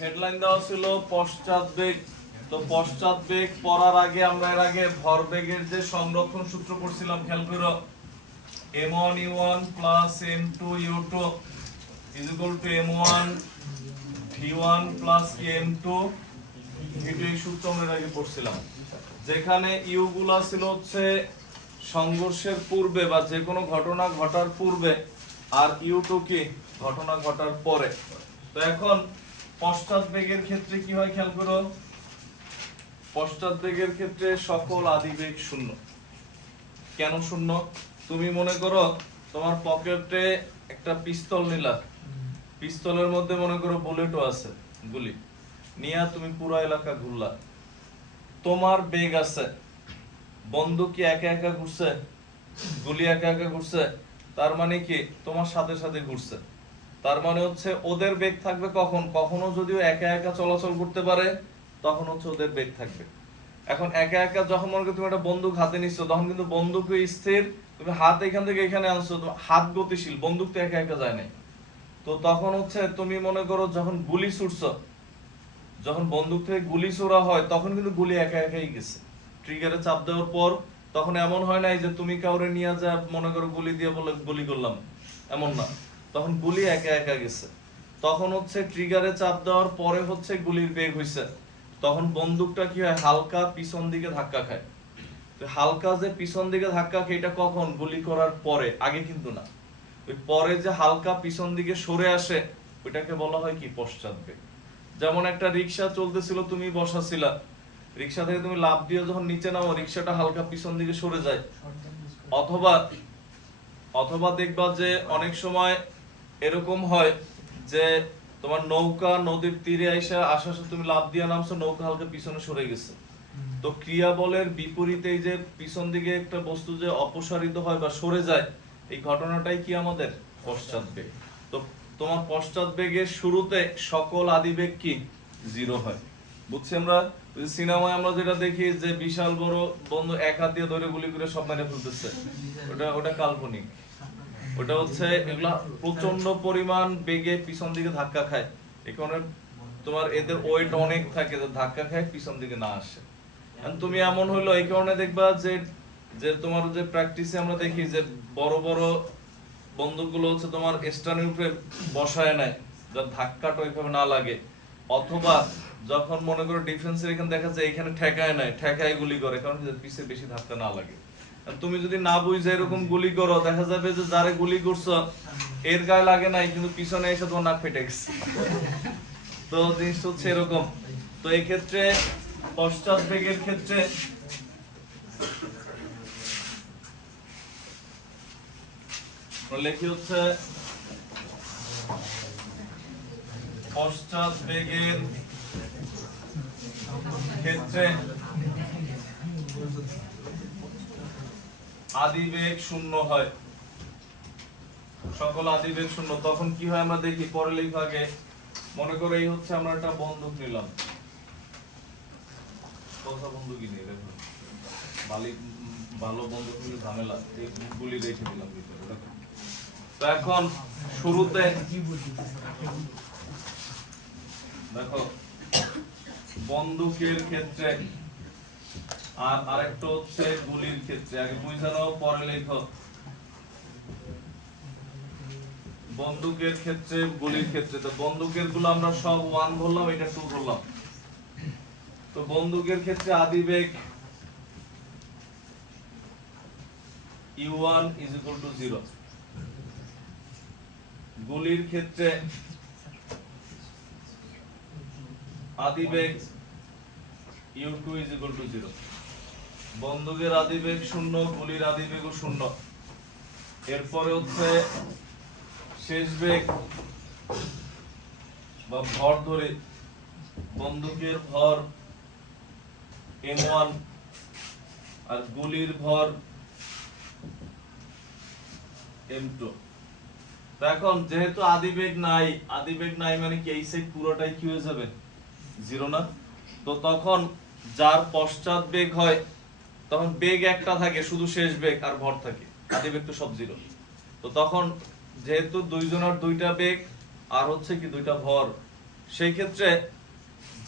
Headline দেওয়া ছিল পশ্চাৎ বেগ। তো পশ্চাৎ বেগ পড়ার আগে আমরা এর আগে ভরবেগের যে সংরক্ষণ সূত্র পড়ছিলাম, খেয়াল করো m1 u1 plus m2 u2 is equal to m1 v1 plus m2 v2। এই সূত্র আমরা এর আগে পড়ছিলাম, যেখানে ইউ গুলা ছিল হচ্ছে সংঘর্ষের পূর্বে বা যে কোনো ঘটনা ঘটার পূর্বে, আর u2 কি ঘটনা ঘটার পরে। তো এখন পশ্চাৎ বেগের ক্ষেত্রে কি হয় খেয়াল করো, পশ্চাৎ বেগের ক্ষেত্রে সকল আদিবেগ শূন্য। কেন শূন্য? তুমি মনে করো তোমার পকেটে একটা পিস্তল নিলা, পিস্তলের মধ্যে মনে করো বুলেটও আছে, গুলি নিয়ে তুমি পুরো এলাকা ঘুরলা, তোমার বেগ আছে, বন্দুক কি একা একা ঘুরছে? গুলি একা একা ঘুরছে? তার মানে কি তোমার সাথে সাথে ঘুরছে। তার মানে হচ্ছে ওদের বেগ থাকবে কখন? কখনো যদিও একা একা চলাচল করতে পারে, তখন হচ্ছে ওদের বেগ থাকবে। এখন একা একা যখন মনে করো তুমি একটা বন্দুক হাতে নিচ্ছ, তখন কিন্তু বন্দুক স্থির, তুমি হাত এখান থেকে এখানে আনছো, হাত গতিশীল, বন্দুক তো একা একা যায় নাই। তো তখন হচ্ছে তুমি মনে করো যখন গুলি ছুটছো, যখন বন্দুক থেকে গুলি ছোড়া হয়, তখন কিন্তু গুলি একা একাই গেছে। ট্রিগারে চাপ দেওয়ার পর তখন এমন হয় নাই যে তুমি কাউরে নিয়ে যা মনে করো গুলি দিয়ে বলে গুলি করলাম, এমন না, তখন গুলি একা একা গেছে। তখন হচ্ছে ট্রিগারে চাপ দেওয়ার পরে হচ্ছে গুলির বেগ হইছে, তখন বন্দুকটা কি হয় হালকা পিছন দিকে ধাক্কা খায়। হালকা যে পিছন দিকে ধাক্কা খায় এটা কখন? গুলি করার পরে, আগে কিন্তু না। ওই পরে যে হালকা পিছন দিকে সরে আসে ওইটাকে বলা হয় কি পশ্চাৎ বেগ। যেমন একটা রিকশা চলতেছিল, তুমি বসা ছিলা, রিকশা থেকে তুমি লাফ দিয়ে যখন নিচে নামো, রিকশাটা হালকা পিছন দিকে সরে যায়। অথবা অথবা দেখবা যে অনেক সময় এরকম হয় যে তোমার নৌকা নদীর তীরে আসার তুমি লাফ দিয়ে নামছো, নৌকা হালকা পিছনে সরে গেছে। তো ক্রিয়া বলের বিপরীতে যে পিছন দিকে একটা বস্তু যে অপসারিত হয় বা সরে যায়, এই ঘটনাটাই কি আমাদের পশ্চাৎ বেগ। তো তোমার পশ্চাৎ বেগের শুরুতে সকল আদিবেগ কি জিরো হয়। বুঝছি আমরা? সিনেমায় আমরা যেটা দেখি যে বিশাল বড় বন্ধু এক হাত দিয়ে ধরে গুলি করে সব মেরে ফেলতেছে, ওটা কাল্পনিক। ওটা হচ্ছে এগুলা প্রচন্ড পরিমাণ বেগে পিছন দিকে ধাক্কা খায়, এই কারণে তোমার এদের ওয়েট অনেক থাকে, ধাক্কা খায় পিছন দিকে না আসে। তুমি এমন হইলো এই কারণে দেখবা যে যে তোমার যে প্র্যাকটিসে আমরা দেখি যে বড় বড় বন্দুকগুলো হচ্ছে তোমার স্ট্যান্ডের উপরে বসায় নেয়, যাতে ধাক্কাটা ওইভাবে না লাগে। অথবা যখন মনে করো ডিফেন্সের এখানে দেখা যায় এখানে ঠেকায় নেয়, ঠেকায় গুলি করে, কারণ পিছে বেশি ধাক্কা না লাগে। তুমি যদি না বুঝে এরকম গুলি করো, দেখা যাবে যে যারে গুলি করছো এর গায়ে লাগে নাই, কিন্তু পিছনে এসে তোমার নাক ফেটে গেছে। তো জিনিসটা হচ্ছে এরকম। তো এই ক্ষেত্রে পশ্চাৎ বেগের ক্ষেত্রে লেখি হচ্ছে পশ্চাৎ বেগের ক্ষেত্রে আদিবেগ শূন্য হয়, সকল আদিবেগ শূন্য। তখন কি হয় আমরা দেখি পরে লেখা আগে, মনে করো এই হচ্ছে আমরা একটা বন্দুক নিলাম, বন্দুকই নিয়ে দেখো ভালো বন্দুক নিলে ঝামেলা, এই গুলি রেখে দিলাম ভিতরে। তো এখন শুরুতে দেখো বন্দুকের ক্ষেত্রে আর আরেকটা হচ্ছে গুলির ক্ষেত্রে, আগে বুঝে নাও পরে লেখো। বন্দুকের ক্ষেত্রে গুলির ক্ষেত্রে, তো বন্দুকের গুলো আমরা সব 1 ধরলাম, এটা 2 ধরলাম। তো বন্দুকের ক্ষেত্রে আদিবেগ u1 is equal to 0, গুলির ক্ষেত্রে আদিবেগ u2 is equal to 0। বন্দুকের আদিবেগ শূন্য, গুলির আদিবেগও শূন্য। এরপরে হচ্ছে শেষ বেগ বা ভর ধরে, বন্দুকের ভর m1 আর গুলির ভর m2। তো এখন যেহেতু আদিবেগ নাই মানে কি এই সাইড পুরোটাই কি হয়ে যাবে? জিরো না? তো তখন যার পশ্চাৎ বেগ হয় তখন বেগ একটা থাকে, শুধু শেষ বেগ আর ভর থাকে, আদিবেগ তো সব জিরো। তো তখন যেহেতু দুইজনের দুইটা বেগ আর হচ্ছে কি দুইটা ভর, সেই ক্ষেত্রে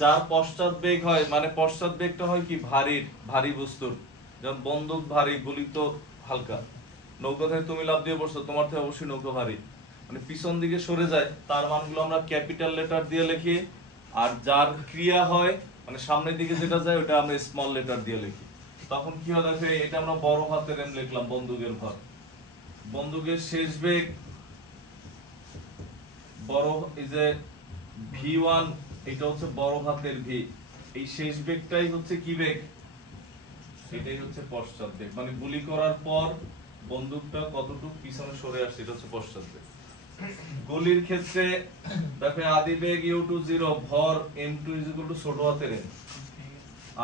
যার পশ্চাৎ বেগ হয়, মানে পশ্চাৎ বেগটা হয় কি ভারী বস্তুর, যেমন বন্দুক ভারী, গুলি তো হালকা। নৌকা থেকে তুমি লাফ দিয়ে পড়ছো, তোমার থেকে অবশ্যই নৌকা ভারী, মানে পিছন দিকে সরে যায়, তার মানগুলো আমরা ক্যাপিটাল লেটার দিয়ে লিখি। আর যার ক্রিয়া হয় মানে সামনের দিকে যেটা যায় ওটা আমরা স্মল লেটার দিয়ে লিখি। তখন কি হয় দেখো, এটা আমরা বড় হাতের এম লিখলাম, বন্দুকের ভর। বন্দুকের শেষ বেগ বড়, এই যে V1, এটা হচ্ছে বড় হাতের ভি। এই শেষ বেগটাই হচ্ছে কি বেগ? সেটাই হচ্ছে পশ্চাৎ বেগ, মানে গুলি করার পর বন্দুকটা কতটুকু পিছনে সরে আসছে, এটা হচ্ছে পশ্চাৎ বেগ। গুলির ক্ষেত্রে দেখো আদি বেগ u2 0, ভর m2 ছোট হাতের m,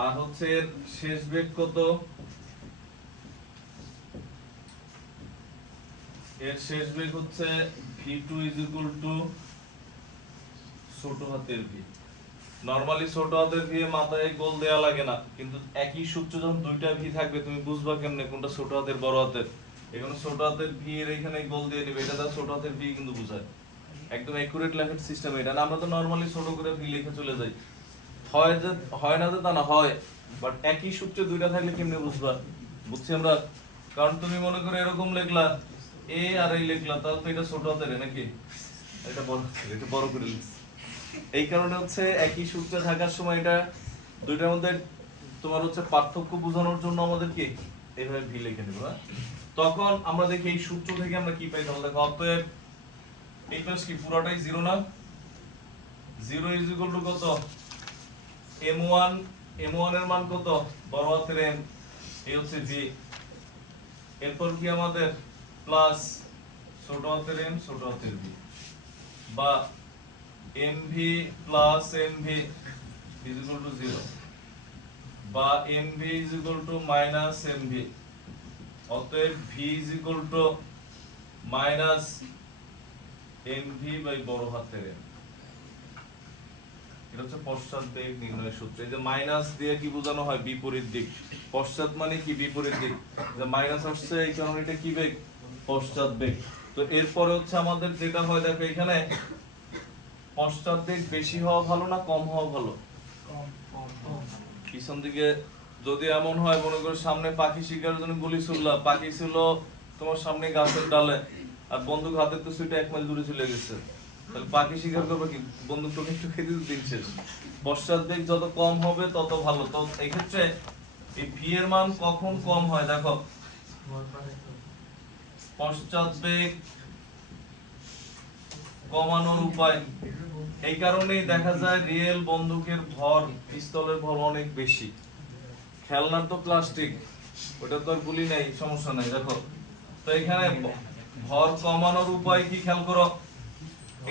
আর হচ্ছে এর শেষ বেগ কত? এর শেষ বেগ হচ্ছে v2 ছোট হাতের v। নরমালি ছোট হাতের ভি এ মাথায় গোল দেয়া লাগে না, কিন্তু একই সূত্র যখন দুইটা ভি থাকবে তুমি বুঝবা কেমনে কোনটা ছোট হাতের বড় হাতের। এখানে ছোট হাতের ভি এর এখানে গোল দিয়ে দিবে, এটা দা ছোট হাতের ভি কিন্তু বোঝায়। একদম একুরেট লেখার সিস্টেম এটা না, আমরা তো নরমালি ছোট করে ভি লিখে চলে যাই। হয় না যে তা না হয়, বাট একই সূত্রে দুইটা থাকলে কেমনে বুঝবা? বুঝছি আমরা। কারণ তুমি মনে করে এরকম লিখলা এ আর এই লিখলা, তাহলে তো এটা ছোট হাতের নাকি, এটা বড় করে লিখছি। এই কারণে হচ্ছে একই সূত্রে থাকার সময় এটা দুইটার মধ্যে তোমার হচ্ছে পার্থক্য বোঝানোর জন্য আমাদের কি এইভাবে ভি লিখে নেব। তখন আমরা দেখি এই সূত্র থেকে আমরা কি পাই, তাহলে দেখো অতএব এই পাশ কি পুরোটাই 0 না? 0 ইজ ইকুয়াল টু কত? m1 এর মান কত? বড় হাতের m, এই হচ্ছে v। এরপর কি আমাদের প্লাস ছোট হাতের m ছোট হাতের v, বা mv plus mv is equal to 0, বা mv is equal to minus mv। অতএব v is equal to minus mv by বড় হাতের m। এটা হচ্ছে পশ্চাৎ বেগ নির্ণয়ের সূত্র। এই যে মাইনাস দিয়ে কি বোঝানো হয়? বিপরীত দিক। পশ্চাৎ মানে কি? বিপরীত দিক। যে মাইনাস আসছে এই কারণে এটা কি বেগ? পশ্চাৎ বেগ। তো এরপরে হচ্ছে আমাদের যেটা হয় দেখো, এখানে পশ্চাৎ বেগ বেশি হওয়া ভালো না কম হওয়া ভালো? পিছন দিকে যদি এমন হয়, মনে করো সামনে পাখি শিকারের জন্য গুলি ছুড়লা, পাখি ছিল তোমার সামনে গাছের ডালে, আর বন্দুক হাতে তো ছুটে 1 মাইল দূরে চলে গেছে, তাহলে পাখি শিকার করবে কি? বন্দুক তো একটু খেতে দিন শেষ। পশ্চাৎ বেগ যত কম হবে তত ভালো। তো এই ক্ষেত্রে এই ভি এর মান কখন কম হয় দেখো, পশ্চাৎ বেগ কমানোর উপায়। এই কারণেই দেখা যায় রিয়েল বন্দুকের ভর পিস্তলের ভর অনেক বেশি। খেলনার তো প্লাস্টিক, ওটা তো আর গুলি নাই, সমস্যা নাই। দেখো তো এখানে ভর কমানোর উপায় কি খেয়াল করো,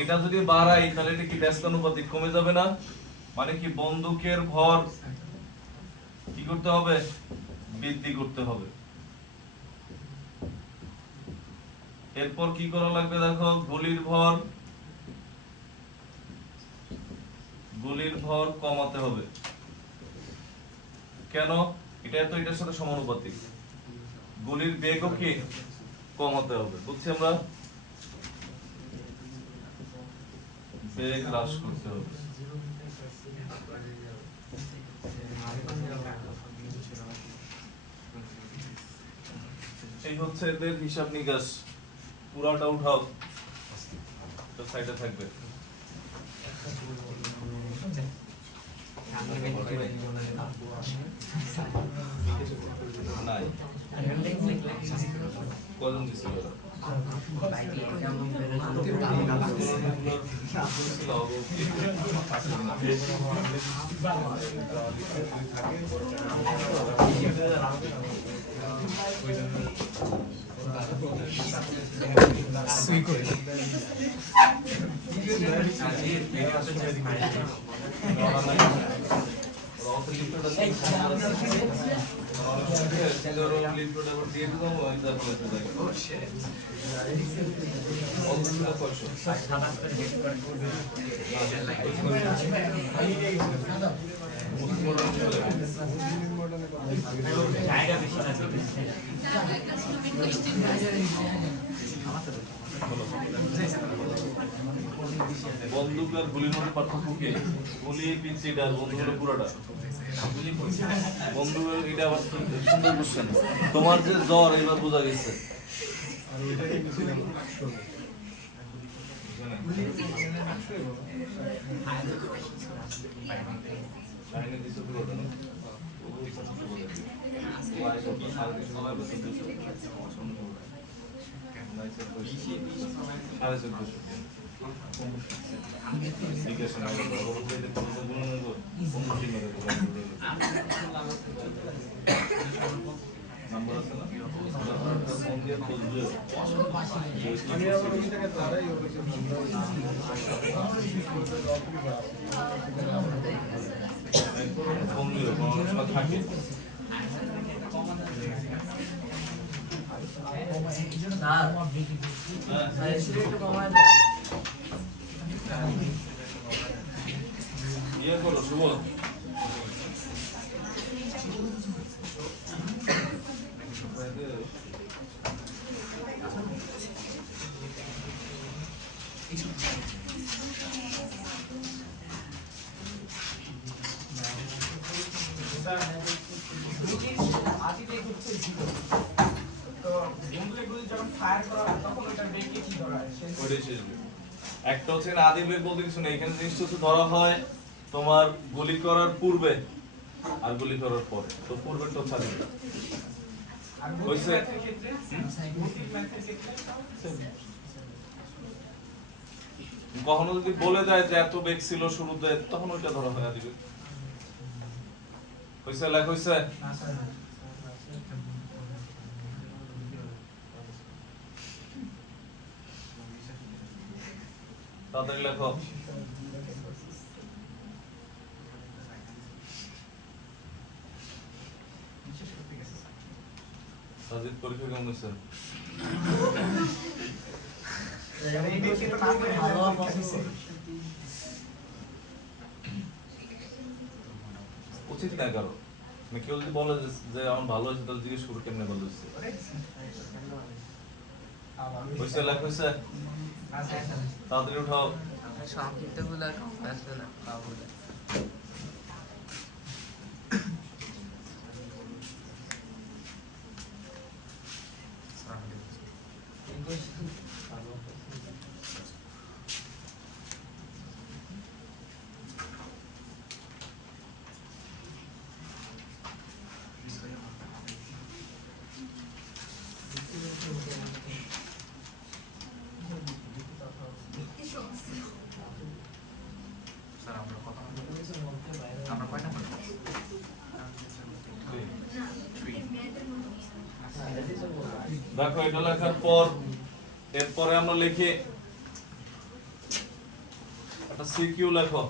এটা যদি বাড়াই তাহলে এটা কি ব্যস্তানুপাতিক কমে যাবে না? মানে কি বন্দুকের ভর কি করতে হবে? বৃদ্ধি করতে হবে। এরপর কি করা লাগবে দেখো, গুলির ভর কমাতে হবে। কেন? এটা তো এটার সাথে সমানুপাতিক, গুলির বেগও কি কমাতে হবে। বুঝছি আমরা, বেগ হ্রাস করতে হবে। এই হচ্ছে এদের হিসাব নিকাশ। পুরাটা উঠাও, তো সাইডে থাকবে। নাই কজন দিছিল? বন্দুক আর গুলির মধ্যে পার্থক্য কি? গুলি পিনচিটা আর বন্দুক হলো পুরাটা। বন্দুক এটা আবার সুন্দর কোশ্চেন। তোমার যে জ্বর এবার বোঝা গেছে। থাকে ইয়ে করো শুভ একটা হচ্ছে আদি বেগ বলতে কিছু নেই, এখানে জিনিসটা হচ্ছে ধরা হয় তোমার গুলি করার পূর্বে আর গুলি করার পরে, তো পূর্বেরটা হচ্ছে আদি বেগ। কখনো যদি বলে দেয় যে এত বেগ ছিল শুরুতে, তখন ওইটা ধরা হয় আদি বেগ। হইছে লেখ হইছে তাড়াতাড়ি লেখো। সাজিদ পরীক্ষা কেমন হয়েছে? উচিত না কারো, কেউ যদি বলে যে আমার ভালো হয়েছে তাহলে জিজ্ঞেস করো কেমনে ভালো হয়েছে। হয়েছে লেখ হয়েছে তাড়াতাড়ি উঠাও। সংক্ষিপ্ত গুলো আসবে না দেখো এটা লেখার পর এরপরে আমরা লিখি একটা সিকিউ লেখো।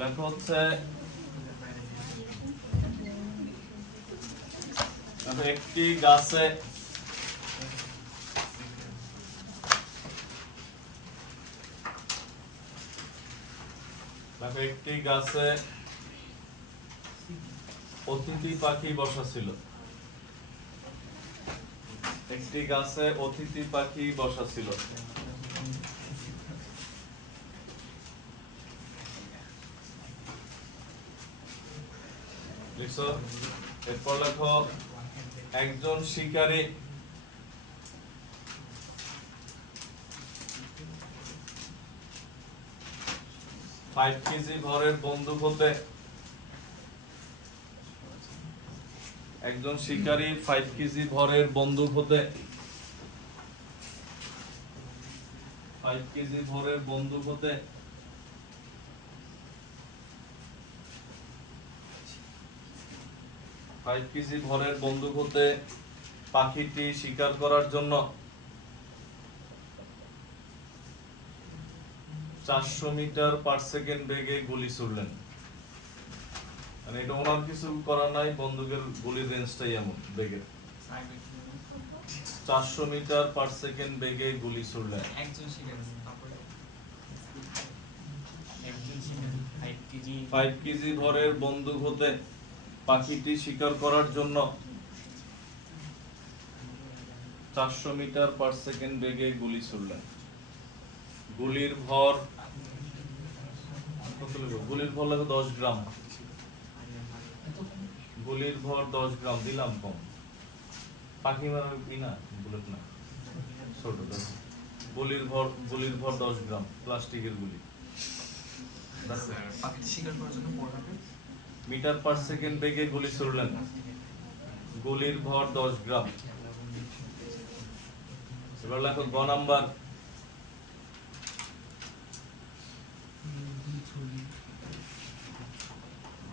লেখা হচ্ছে একটি গাছে একটি গাছে অতিথি পাখি বসা ছিল। একটি গাছে অতিথি পাখি বসা ছিল। লিখছো? এরপর লেখো একজন শিকারী ফাইভ কেজি ভরের বন্দুক হতে একজন শিকারী 5 কেজি ভরের বন্দুক হতে 5 কেজি ভরের বন্দুক হতে 5 কেজি ভরের বন্দুক হতে পাখিটি শিকার করার জন্য 400 মিটার পার সেকেন্ড বেগে গুলি ছুড়লেন। মানে এটা ওনার কিছু করা নাই, বন্দুকের গুলির রেঞ্জটাই এমন বেগের। 400 মিটার পার সেকেন্ড বেগে গুলি ছুড়লেন। একজন শিকারী 5 কেজি ভরের বন্দুক হতে পাখিটি শিকার করার জন্য 400 মিটার পার সেকেন্ড বেগে গুলি ছুড়লেন। গুলির ভর কত লিখব? গুলির ভর লাগে 10 গ্রাম। গুলির ভর 10 গ্রাম দিলাম কম। পাখি মারার কি না বুলেট না ছোট দেখো। গুলির ভর 10 গ্রাম প্লাস্টিকের গুলি। পাখিটি শিকার করার জন্য মিটার পার সেকেন্ড বেগে গুলি ছুড়লেন। গুলির ভর 10 গ্রাম। এবার লেখো গ নাম্বার।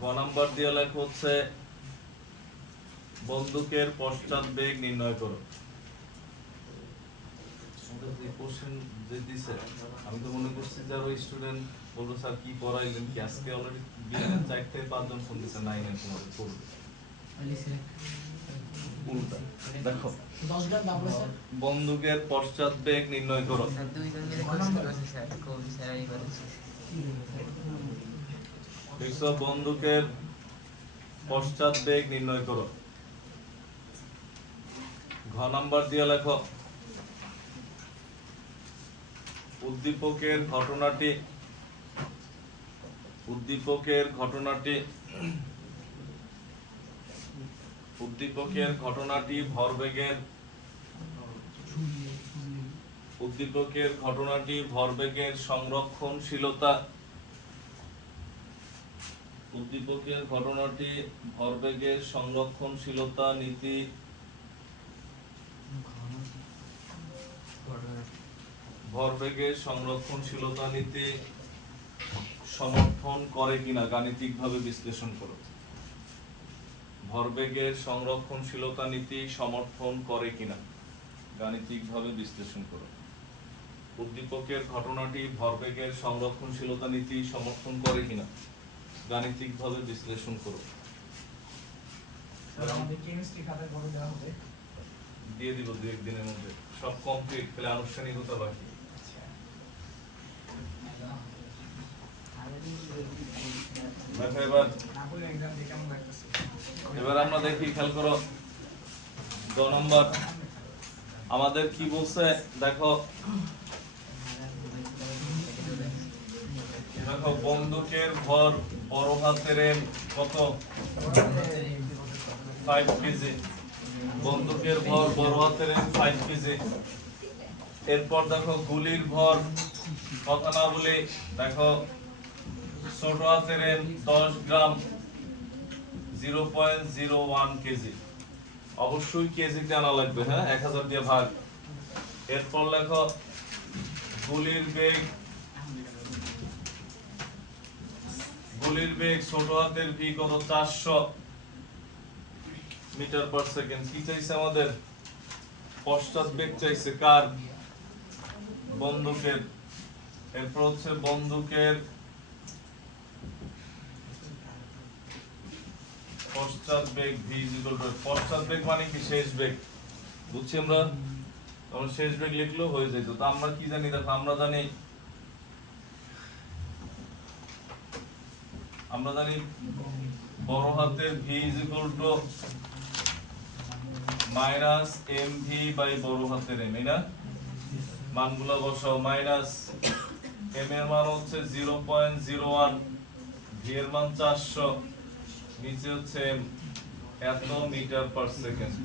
গ নাম্বার দিয়ে লেখো হচ্ছে বন্দুকের পশ্চাৎ বেগ নির্ণয় করো। আমি তো মনে করছি যে আরো স্টুডেন্ট বলবো স্যার কি পড়াইলেন কি আজকে অলরেডি 4 থেকে 5 জন ফোন দিছে 9 এর তোমাদের পড়বে উল্টা দেখো 10 গ্রাম দাম স্যার বন্দুকের পশ্চাৎ বেগ নির্ণয় করো। স্যার দুইজন মিলে করছি স্যার কবি স্যার এইবার দেখো বন্দুকের পশ্চাৎ বেগ নির্ণয় করো। ঘ নাম্বার দিয়ে লেখো উদ্দীপকের ঘটনাটি ভরবেগের সংরক্ষণশীলতা নীতি সমর্থন করে কিনা গাণিতিকভাবে বিশ্লেষণ করো। ভরবেগের সংরক্ষণশীলতা নীতি সমর্থন করে কিনা গাণিতিকভাবে বিশ্লেষণ করো। উদ্দীপকের ঘটনাটি ভরবেগের সংরক্ষণশীলতা নীতি সমর্থন করে কিনা গাণিতিকভাবে বিশ্লেষণ করো। আমাদের কেমিস্ট্রি খাতায় করে দেওয়া হবে দিয়ে দিব 2-1 দিনের মধ্যে সব কমপ্লিট, তাহলে আনুষ্ঠানিকতা বাকি। এবার আমরা দেখি, খেয়াল করো 2 নম্বর আমাদের কি বলছে দেখো। বন্দুকের ভর বড় হাতের এম কত 5 কেজি। বন্দুকের ভর বড় হাতের এম 5 কেজি। এরপর দেখো গুলির ভর কথা না বলে দেখো ছোট হাতের এম 10 গ্রাম 0.01 কেজি। অবশ্যই কেজিতে আনা লাগবে, হ্যাঁ 1000 দিয়ে ভাগ। এরপর লেখো গুলির বেগ ছোট হাতের ভি কত 400 মিটার পার সেকেন্ড। কি চাইছে আমাদের? পশ্চাৎ বেগ চাইছে কার? বন্দুকের। এরপর হচ্ছে বন্দুকের পশ্চাৎ বেগ ভি ইকুয়াল টু, পশ্চাৎ বেগ মানে কি শেষ বেগ, বুঝছি আমরা। তখন শেষ বেগ লিখলেও হয়ে যেত। তো আমরা কি জানি দেখো, আমরা জানি বড় হাতের v equal to minus m v by বড় হাতের এম, না মানগুলো বসাও। মাইনাস এম এর মান হচ্ছে 0.01, ভি এর মান 400, নিচে হচ্ছে এত মিটার পার সেকেন্ড।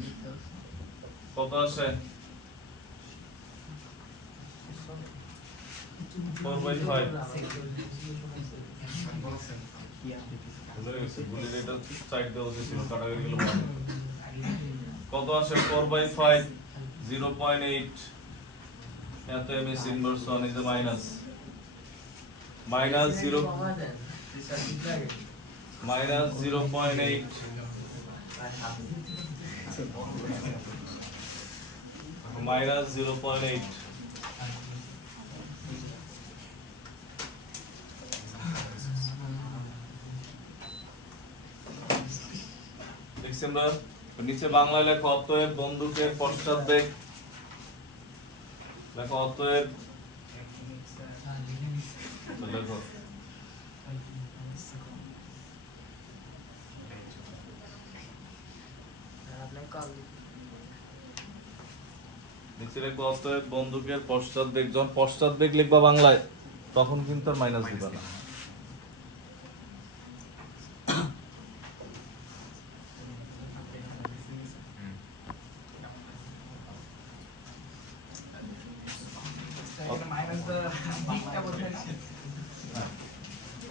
কত আসে? 4/5। কত আসে? 4/5 0.8 এত এমএস ইনভার্স 1 ইজ মাইনাস 0.8 -0.8। দেখছি আমরা। নিচে বাংলায় লেখো অতএব বন্দুকের পশ্চাৎ বেগ, লেখো অতএব লেখো নিচে লিখবো অতএব বন্দুকের পশ্চাৎ বেগ, যখন পশ্চাৎ বেগ লিখবা বাংলায় তখন কিন্তু আর মাইনাস দিবা না।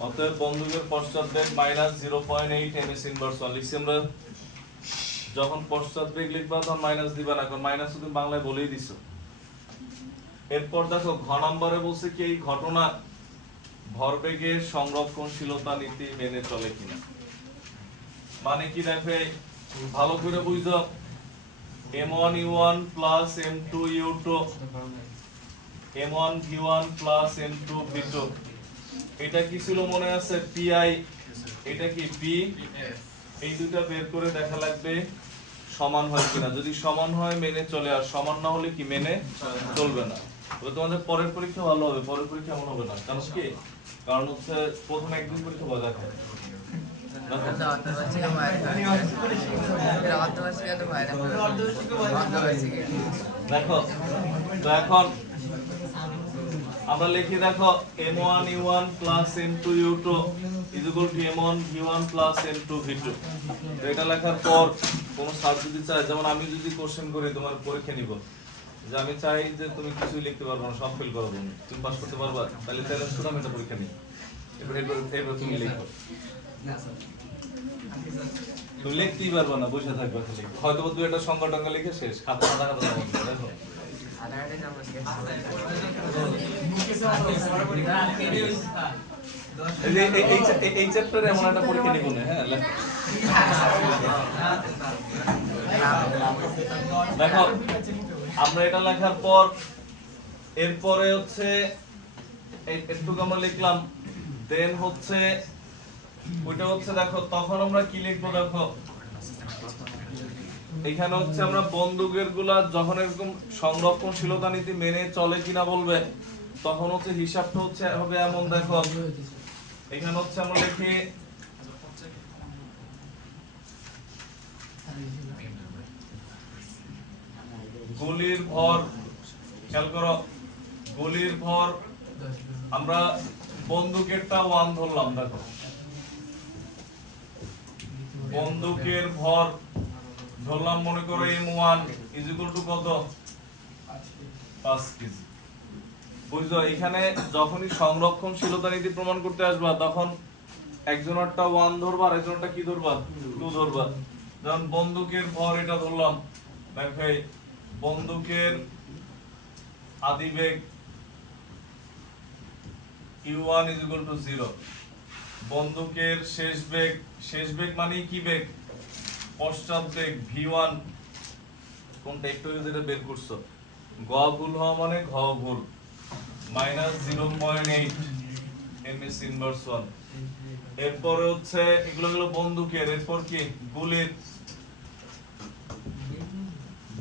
অতএব বন্দুকের পশ্চাৎ বেগ মাইনাস 0.8 ms ইনভার্স 1 লিখছি আমরা। যখন পশ্চাৎ বেগ লিখবা তখন মাইনাস দিবা না, কারণ মাইনাস তুমি বাংলায় বলেই দিছো। এরপর দেখো ঘ নম্বরে বলছে কি এই ঘটনা ভরবেগের সংরক্ষণশীলতা নীতি মেনে চলে কিনা। মানে কি দেখো ভালো করে বুঝো, m1u1 plus m2u2 m1 v1 plus m2 v2 এটা কি ছিল মনে আছে pi, এটা কি p, এই দুটো বের করে দেখা লাগবে সমান হয় কিনা। যদি সমান হয় মেনে চলে, আর সমান না হলে কি মেনে চলবে না। তবে তোমাদের পরের পরীক্ষা ভালো হবে, পরের পরীক্ষা এমন হবে না। কারণ কি, কারণ হচ্ছে প্রথম একদিন পরীক্ষা ভালো দেখো দেখো। তো এখন আমরা লিখি দেখো m1u1 plus m2u2 is equal to m1 v1 plus m2 v2। তো এটা লেখার পর কোন স্যার যদি চায়, যেমন আমি যদি কোশ্চেন করি তোমার পরীক্ষা নিব, যে আমি চাই যে তুমি কিছুই লিখতে পারবে না, সব ফেল করবে, তুমি পাস করতে পারবা, তাহলে চ্যালেঞ্জ করে আমি এটা পরীক্ষা নিই। এবার তুমি লিখো, তুমি লিখতেই পারবা না, বসে থাকবে খালি, হয়তো তুই একটা সংখ্যা টঙ্কা লিখে শেষ, খাতা খাতা খাতা দেখো। এই চ্যাপ্টারে এমন একটা পরীক্ষা নিব না। হ্যাঁ দেখো, আমরা এটা লেখার পর এরপরে হচ্ছে একটু আমরা লিখলাম, দেন হচ্ছে ওইটা হচ্ছে দেখো তখন আমরা কি লিখবো দেখো, এখানে হচ্ছে আমরা বন্দুকের গুলা যখন এরকম সংরক্ষণশীলতা নীতি মেনে চলে কিনা বলবে, তখন হচ্ছে হিসাবটা হচ্ছে হবে এমন দেখো, এখানে হচ্ছে আমরা লিখি গুলির ভর, খেয়াল করো গুলির ভর, আমরা বন্দুকেরটা 1 ধরলাম দেখো, বন্দুকের ভর ধরলাম মনে করো m1 is equal to কত 5 কেজি। বুঝছো, এখানে যখনই সংরক্ষণশীলতা নীতি প্রমাণ করতে আসবা তখন একজনেরটা 1 ধরবা আর একজনেরটা কি ধরবা 2 ধরবা। যেমন বন্দুকের ভর এটা ধরলাম দেখো, বন্দুকের আদিবেগ u1 is equal to 0, বন্দুকের শেষ বেগ মানে কি বেগ, পশ্চাৎ বেগ v1, কোনটা একটু যেটা বের করছো, গ ভুল হওয়া মানে ঘ ভুল, মাইনাস 0.8 ms ইনভার্স 1। এরপরে হচ্ছে এগুলো হলো বন্দুকের, এরপর কি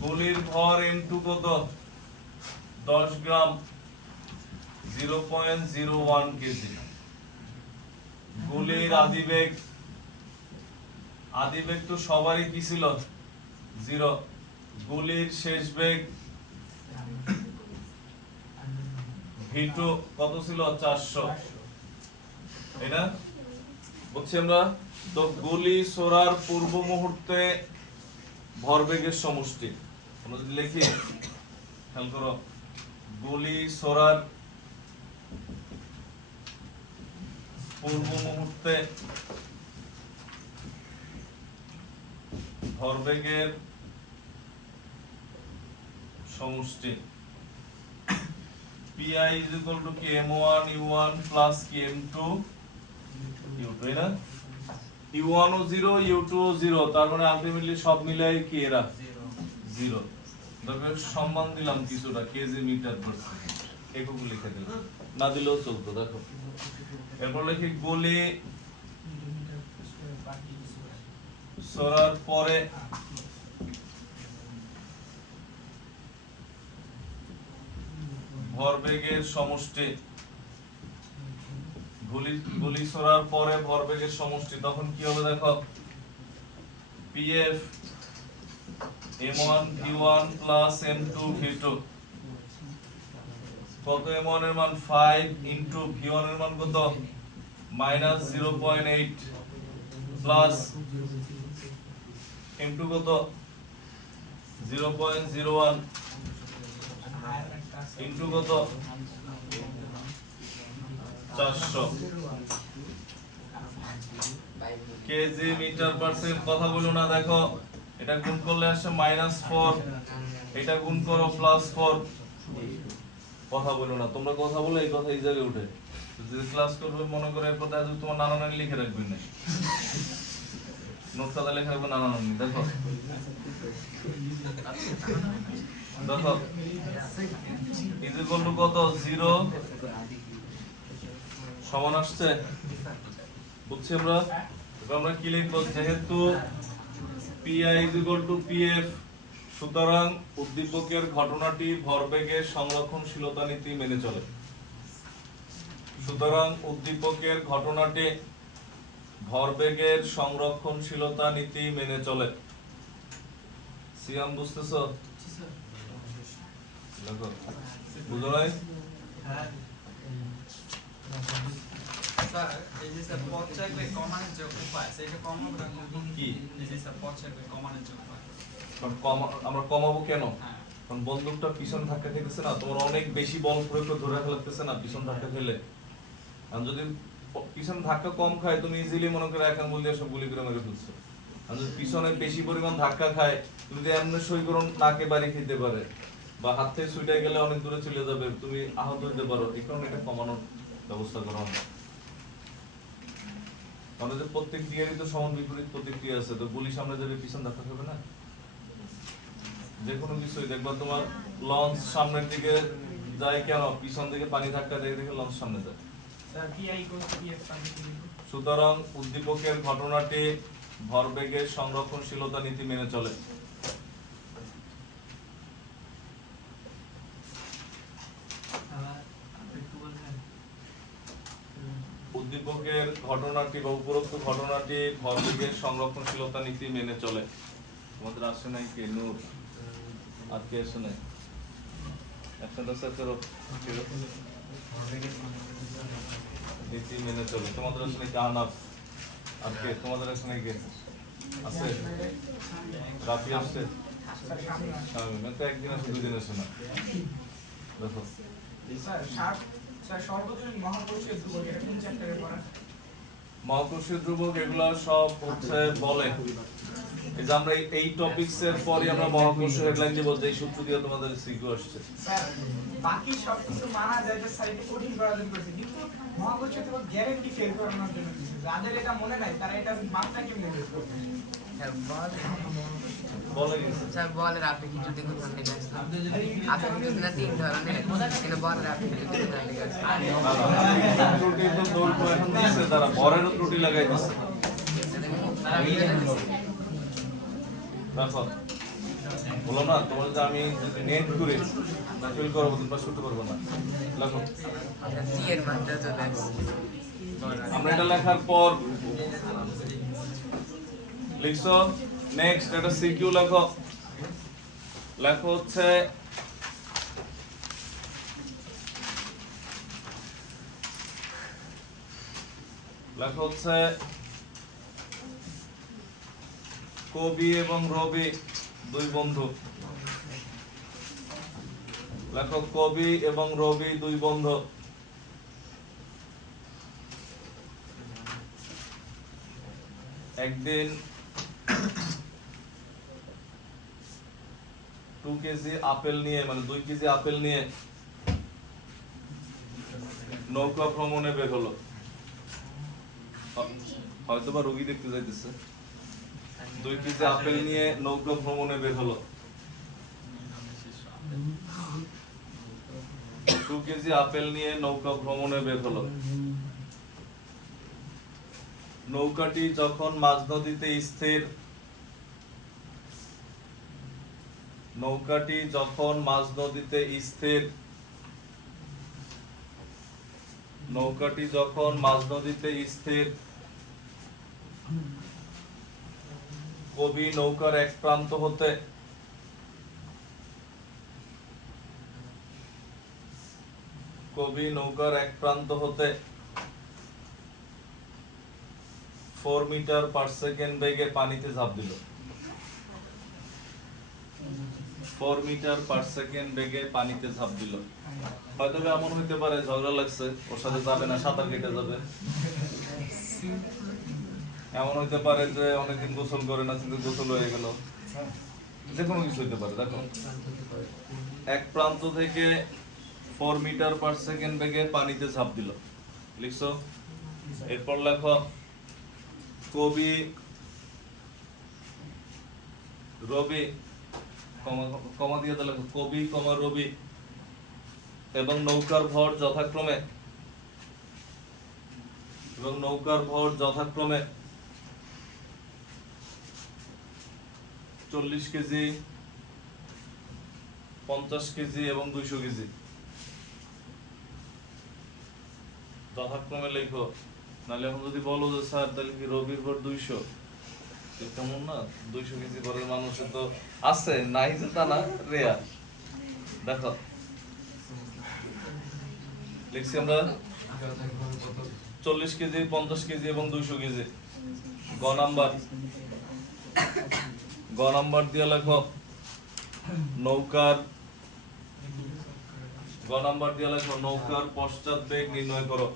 গুলির ভর m2 কত 10 গ্রাম 0.01 কেজি। গুলির আদিবেগ তো সবারই কি ছিল 0, গুলির শেষ বেগ v2 কত ছিল 400, এটা বুঝছি আমরা। তো গুলি ছোড়ার পূর্ব মুহূর্তে ভরবেগের সমষ্টি আমরা যদি লিখি, খেয়াল করো, গুলি ছোড়ার পূর্ব মুহূর্তে ভরবেগের সমষ্টি pi is equal to m1 u1 plus m2 u2, না u1 ও 0 u2 ও 0, তার মানে আলটিমেটলি সব মিলাই কি এরা 0। তবে সম্মান দিলাম কিছুটা কেজি মিটার পার সেকেন্ড, একক লিখে দিলাম, না দিলেও চলতো। দেখো এরপর লিখি গুলি ছোড়ার পরে ভরবেগের সমষ্টি, গুলি ছোড়ার পরে ভরবেগের সমষ্টি, তখন কি হবে দেখো, pf m1 v1 plus m2 v2 কত m1 এর মান 5 into v1 এর মান কত minus 0.8 plus m2 কত 0.01 into কত 400 কেজি মিটার পার সেকেন্ড। কথা বলো না, দেখো এটা গুণ করলে আসে -4, এটা গুণ করো +4। কথা বলো না, তোমরা কথা বলো, এই কথা এই জায়গায় উঠে যদি ক্লাস করবে মনে করে এরপর দেখো তোমার নানা নানি লিখে রাখবেন না, নোট খাতা লেখা রাখবে নানা নানি। দেখো দেখো ইকুয়াল টু কত 0 সমান আসছে, বুঝছি আমরা। এবার আমরা কি লিখব, যেহেতু pi pf, সুতরাং উদ্দীপকের ঘটনাটি ভরবেগের সংরক্ষণশীলতা নীতি মেনে চলে। সুতরাং উদ্দীপকের ঘটনাটি ভরবেগের সংরক্ষণশীলতা নীতি মেনে চলে। সিয়াম বুঝতেছো? দেখো বুঝো নাই? স্যার এই যে স্যার পথ চাইলে কমানোর যে উপায় সেটা কমাবো কি এই যে স্যার পথ চাইলে কমানোর যে উপায় কারণ আমরা কমাবো কেন? কারণ বন্দুকটা পিছন ধাক্কা খেতেছে না, তোমার অনেক বেশি বল প্রয়োগ করে ধরে ফেলতেছে না পিছন ধাক্কা খেলে। আর যদি পিছন ধাক্কা কম খায় তুমি ইজিলি মনে করে এক আঙ্গুল দিয়ে সব গুলি করে মেরে ফেলছো। আর যদি পিছনে বেশি পরিমাণ ধাক্কা খায় তুমি যদি এমনি সই করো নাকে বাড়ি খেতে পারে বা হাত থেকে ছুটে গেলে অনেক দূরে চলে যাবে, তুমি আহত হতে পারো। এই কারণে এটা কমানোর ব্যবস্থা করা হয়। আমাদের প্রত্যেক দিকেরই তো সমান বিপরীত প্রতিক্রিয়া আছে, তো গুলি সামনে যাবে পিছন ধাক্কা খাবে না। যে কোনো কিছুই দেখবা তোমার লঞ্চ সামনের দিকে যায় কেন, পিছন দিকে পানি ধাক্কা দিয়ে দেখে লঞ্চ সামনে যায়। সুতরাং উদ্দীপকের ঘটনাটি ভরবেগের সংরক্ষণশীলতা নীতি মেনে চলে। উদ্দীপকের ঘটনাটি বা উপরোক্ত ঘটনাটি ভরবেগের সংরক্ষণশীলতা নীতি মেনে চলে। তোমাদের আসে নাই কে নূর? আর কে আসে নাই? একসাথে করো নীতি মেনে চলে। তোমাদের আসে নাকি আহনাফ? আর কে তোমাদের আসে নাকি কে আছে? রাফি আসছে? শামীম তো একদিন আসে, দুদিন আসে না। দেখো মহাকর্ষীয় ধ্রুবক এগুলা সব হচ্ছে বলে। এই যে আমরা এই টপিকস এর পরে আমরা মহাকর্ষ হেডলাইন দিব, যে সূত্র দিয়ে তোমাদের সিকিউ আসছে। স্যার বাকি সব কিছু মানা যায় যে সাইডে কঠিন করার জন্য করছে, কিন্তু মহাকর্ষ তো গ্যারান্টি ফেল করানোর জন্য দিয়েছে। যাদের এটা মনে নাই তারা এটা মাত্রা কেমনে বের করবে? স্যার বল বলে স্যার বলের আপনি কি যদি কোথাও থেকে আসলাম আসলে যদি না 3 ধরনের কিন্তু বলের আপনি কি কোথাও থেকে আসলাম ত্রুটি তো দৌড় করে এখন দিচ্ছে, তারা বরেরও ত্রুটি লাগাই দিচ্ছে। দেখো বলো না তোমার যে আমি যদি নেট করে ফিল করবো তোমরা শুতে পারবো না। দেখো সি এর মাত্রা চলে আসছে। আমরা এটা লেখার পর লিখছো নেক্সট এটা সিকিউ লেখো। লেখো হচ্ছে কবি এবং রবি দুই বন্ধু। লেখো কবি এবং রবি দুই বন্ধু। একদিন 2 কেজি আপেল নিয়ে মানে 2 কেজি আপেল নিয়ে নৌকা ভ্রমণে বের হলো। হয়তো বা রোগী দেখতে যাইতেছে। 2 কেজি আপেল নিয়ে নৌকা ভ্রমণে বের হলো। 2 কেজি আপেল নিয়ে নৌকা ভ্রমণে বের হলো। নৌকাটি যখন মাঝ নদীতে স্থির নৌকাটি যখন মাঝ নদীতে স্থির কবি নৌকার এক প্রান্ত হতে কবি নৌকার এক প্রান্ত হতে 4 মিটার পার সেকেন্ড বেগে পানিতে ঝাঁপ দিল। 4 মিটার পার সেকেন্ড বেগে পানিতে ঝাঁপ দিল। হয়তো এমন হইতে পারে ঝগড়া লাগছে, ওর সাথে যাবে না, সাঁতার কেটে যাবে। এমন হইতে পারে যে অনেকদিন গোসল করে না, কিন্তু গোসল হয়ে গেল। যে কোনো কিছু হইতে পারে। দেখো, এক প্রান্ত থেকে 4 মিটার পার সেকেন্ড বেগে পানিতে ঝাঁপ দিল, লিখছো। এরপর লেখো কবি রবি, কমা দিয়ে লেখো কবি কমা রবি এবং নৌকার ভর যথাক্রমে 40 কেজি, 50 কেজি এবং 200 কেজি যথাক্রমে লেখো। নাহলে এখন যদি বলো যে স্যার তাহলে কি রবির ভর 200, কেমন না? 200 কেজি ভরের মানুষের তো আছে, নাই যে তা না, রেয়ার। দেখো লিখছি আমরা 40 কেজি, 50 কেজি এবং 200 কেজি। গ নাম্বার দিয়ে লেখো নৌকার পশ্চাৎ বেগ নির্ণয় করো।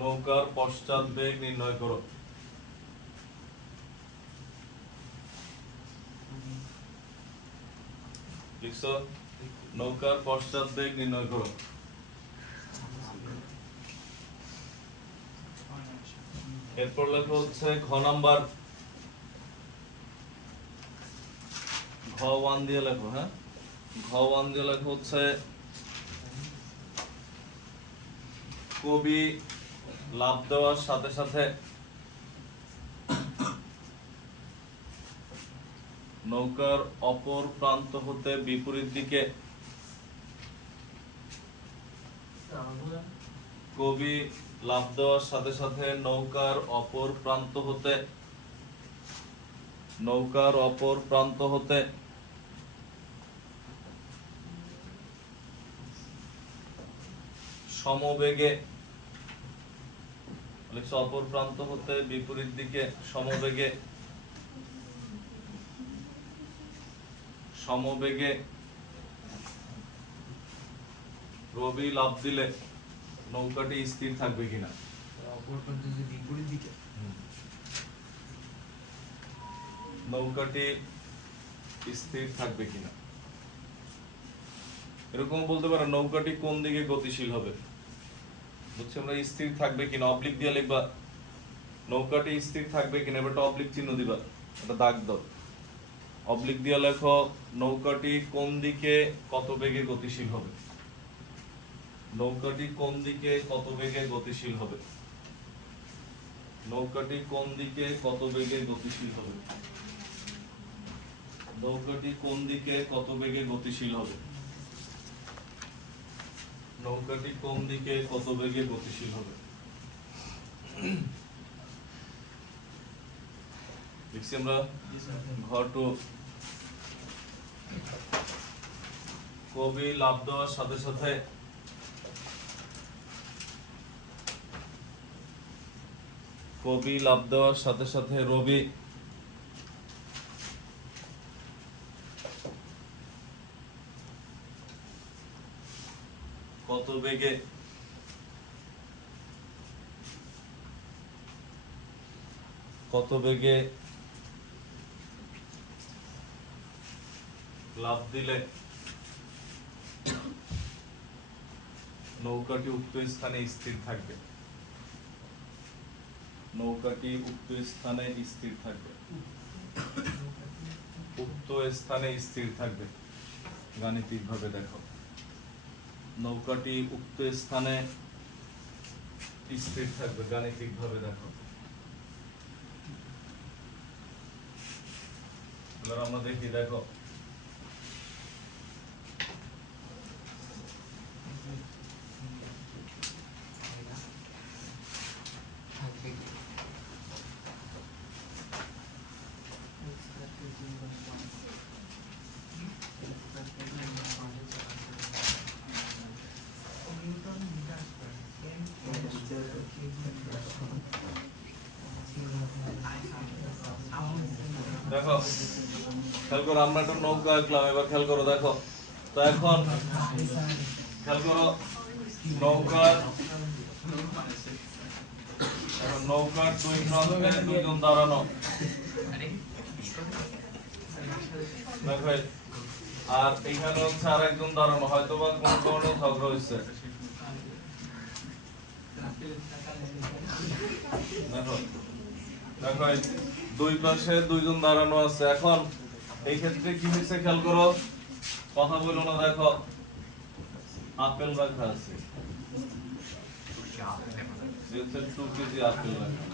নৌকার পশ্চাৎ বেগ নির্ণয় করো। লিখছো নৌকার পশ্চাৎ বেগ নির্ণয় করো। এরপর লেখা হচ্ছে ঘ নাম্বার, ঘ1 দিয়ে লেখো। হ্যাঁ, ঘ1 দিয়ে লেখা হচ্ছে কবি লাফ দেওয়ার সাথে সাথে নৌকার অপর প্রান্ত হতে বিপরীত দিকে কবি লাফ দেওয়ার সাথে সাথে নৌকার অপর প্রান্ত হতে সমবেগে, অপর প্রান্ত হতে বিপরীত দিকে সমবেগে রবি লাফ দিলে নৌকাটি স্থির থাকবে কিনা। নৌকাটি স্থির থাকবে কিনা। এরকম বলতে পারো নৌকাটি কোন দিকে গতিশীল হবে। বুঝছি আমরা, স্থির থাকবে কিনা অবলিক দিয়ে লিখবা। নৌকাটি স্থির থাকবে কিনা, এবার একটা অবলিক চিহ্ন দিবা, একটা দাগ দাও, অবলিক দিয়ে লেখো নৌকাটি কোন দিকে কত বেগে গতিশীল হবে। নৌকাটি কোন দিকে কত বেগে গতিশীল হবে। নৌকাটি কোন দিকে কত বেগে গতিশীল হবে। নৌকাটি কোন দিকে কত বেগে গতিশীল হবে। নৌকাটি কোন দিকে কত বেগে গতিশীল হবে। লিখছি আমরা ঘ2, কবি লাফ দেওয়ার সাথে সাথে রবি কত বেগে লাফ দিলে নৌকাটি উক্ত স্থানে স্থির থাকবে। নৌকাটি উক্ত স্থানে স্থির থাকবে। উক্ত স্থানে স্থির থাকবে। গাণিতিক ভাবে দেখো, নৌকাটি উক্ত স্থানে স্থির থাকবে। গাণিতিক ভাবে দেখো। এবার আমরা দেখি, দেখো দেখো খেয়াল করো, আমরা একটা নৌকা আঁকলাম, এবার খেয়াল করো দেখো। তো এখন খেয়াল করো নৌকার দুই প্রান্তে দুইজন দাঁড়ানো, দেখো। আর এখানে হচ্ছে আর একজন দাঁড়ানো, হয়তো বা কোন কারণে ঝগড়া হয়েছে। দেখো দেখো দুই পাশে দুইজন দাঁড়ানো আছে। এখন এই ক্ষেত্রে কি হয়েছে খেয়াল করো, কথা বলো না। দেখো আপেল রাখা আছে, 2 কেজি আপেল রাখা।